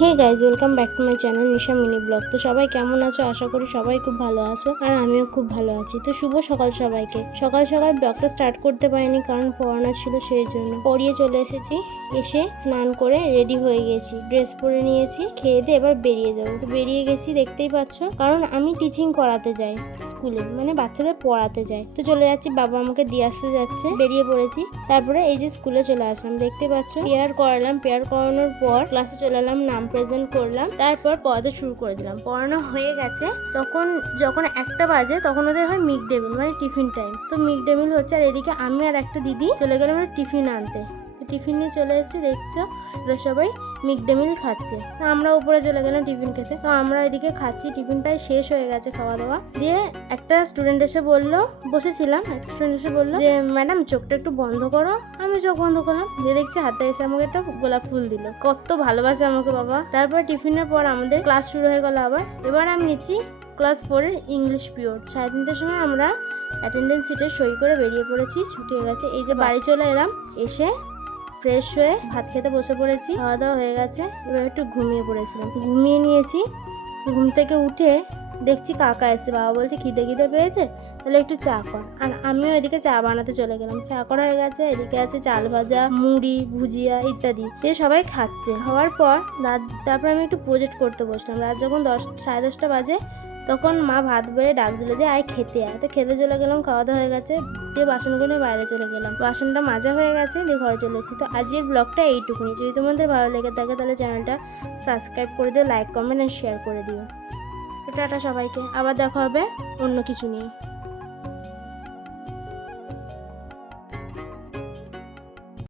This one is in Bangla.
Hey guys, welcome back to my channel Nisha mini vlog. তো সবাই কেমন আছো? আশা করি সবাই খুব ভালো আছো, আর আমিও খুব ভালো আছি। তো শুভ সকাল সবাইকে। সকাল সকাল ব্লগটা স্টার্ট করতে পারিনি, কারণ পড়ানো ছিল, সেই জন্য পড়িয়ে চলে এসেছি। এসে স্নান করে রেডি হয়ে গেছি, ড্রেস পরে নিয়েছি, খেয়ে দিয়ে এবার বেরিয়ে যাবো। তো বেরিয়ে গেছি, দেখতেই পাচ্ছ, কারণ আমি টিচিং করাতে যাই স্কুলে, মানে বাচ্চাদের পড়াতে যাই। তো চলে যাচ্ছি, বাবা আমাকে দিয়ে আসতে যাচ্ছে, বেরিয়ে পড়েছি। তারপরে এই যে স্কুলে চলে আসলাম, দেখতে পাচ্ছ, পেয়ার করালাম। পেয়ার করানোর পর ক্লাসে চলে এলাম, নাম প্রেজেন্ট করলাম, তারপর পড়াতে শুরু করে দিলাম। পড়ানো হয়ে গেছে, তখন যখন 1টা বাজে তখন ওদের হয় মিড ডে মিল, মানে টিফিন টাইম। তো মিড ডে মিল হচ্ছে, আর এদিকে আমি আর একটা দিদি চলে গেলাম টিফিন আনতে। তো টিফিন নিয়ে চলে এসেছি, দেখছো এরা সবাই মিড ডে মিল খাচ্ছে। তো আমরা উপরে চলে গেলাম টিফিন খেতে। তো আমরা এদিকে খাচ্ছি, টিফিন প্রায় শেষ হয়ে গেছে খাওয়া দাওয়া। দিয়ে একটা স্টুডেন্ট এসে বললো, বসেছিলাম, একটা স্টুডেন্ট এসে বললো যে ম্যাডাম চোখটা একটু বন্ধ করো। আমি চোখ বন্ধ করলাম, দিয়ে দেখছি হাতে এসে আমাকে একটা গোলাপ ফুল দিল। কত ভালোবাসে আমাকে বাবা। তারপর টিফিনের পর আমাদের ক্লাস শুরু হয়ে গেল আবার। এবার আমি নিচ্ছি ক্লাস 4-এর ইংলিশ পিরিয়ড। 3:30টার সময় আমরা অ্যাটেন্ডেন্স সিটে সই করে বেরিয়ে পড়েছি, ছুটি হয়ে গেছে। এই যে বাড়ি চলে এলাম, এসে ফ্রেশ হয়ে ভাত খেতে বসে পড়েছি, খাওয়া দাওয়া হয়ে গেছে। এবার একটু ঘুমিয়ে পড়েছিলাম, ঘুমিয়ে নিয়েছি। ঘুম থেকে উঠে দেখছি কাকা এসে, বাবা বলছে খিদে পেয়েছে, তাহলে একটু চা কর। আর আমিও এদিকে চা বানাতে চলে গেলাম। চা করা হয়ে গেছে, এদিকে আছে চাল ভাজা, মুড়ি, ভুজিয়া ইত্যাদি দিয়ে সবাই খাচ্ছে। খাওয়ার পর তারপর আমি একটু প্রজেক্ট করতে বসলাম। রাত যখন 10, 10:30 বাজে, তখন মা ভাত বেড়ে ডাক দিল যে আয় খেতে আয়। তো খেতে চলে গেলাম, খাওয়া দাওয়া হয়ে গেছে, দিয়ে বাসনগুলো বাইরে চলে গেলাম। বাসনটা মাজা হয়ে গেছে, দিয়ে ঘরে চলে এসেছি। তো আজকের ব্লগটা এইটুকুনি। যদি তোমাদের ভালো লেগে থাকে তাহলে চ্যানেলটা সাবস্ক্রাইব করে দিও, লাইক, কমেন্ট আর শেয়ার করে দিও। তো টাটা সবাইকে, আবার দেখা হবে অন্য কিছু নিয়ে।